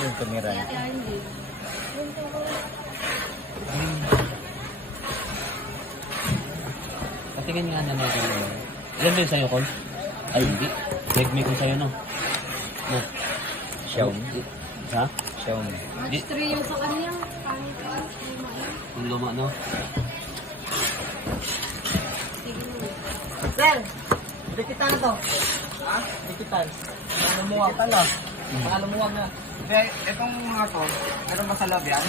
Yung tumira. Patingin nga na natin. Yan ba yung sa'yo, Col? Ay, hindi. Legme ko sa'yo, no? No? Xiaomi. Ha? Xiaomi. Match 3 yung sa kanya. Ang luma, no? Sir, dikitan to. Ha? Dikitan. Lumuwag ka lang. Lumuwag na. Sir, itong mga to, meron ba sa loob yan?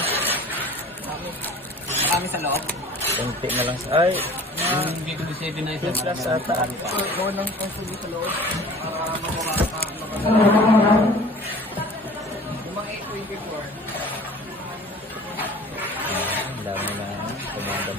Marami sa loob. Kunti na lang sa... Ay! Hindi ko 7 na isa. Plus ata. Gawa ng consulo sa loob. Yung mga 824. Ang dami na tumagad.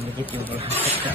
Sinigit yung plastic.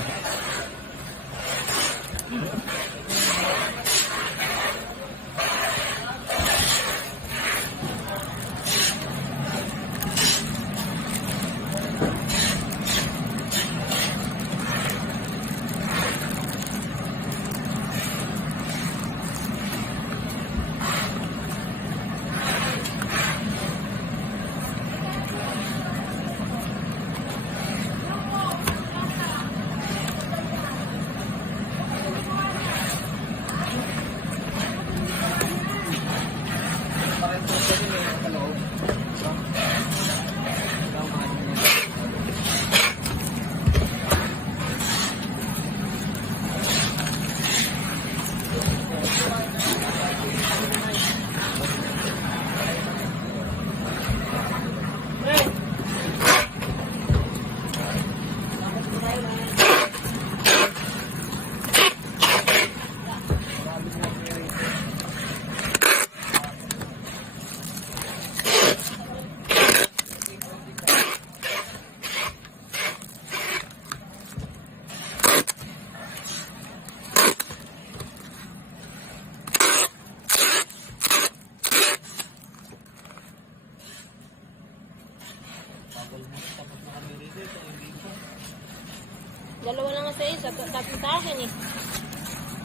Dalawa na nga sa isa, tatlo sa akin eh.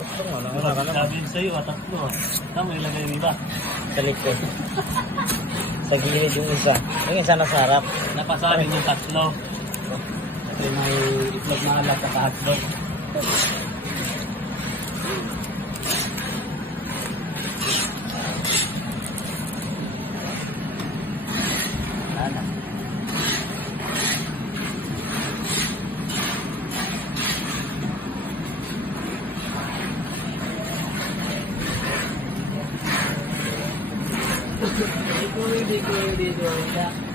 Ito nga, nakala ka naman. Sabi sa'yo, tatlo. Tama, ilagay yung iba. Sa likod. Sa gilid yung isa. Yung isa nasa harap. Napasabi yung tatlo. Kasi may itlog na alat at hotdog. Wala na. Hindi ko.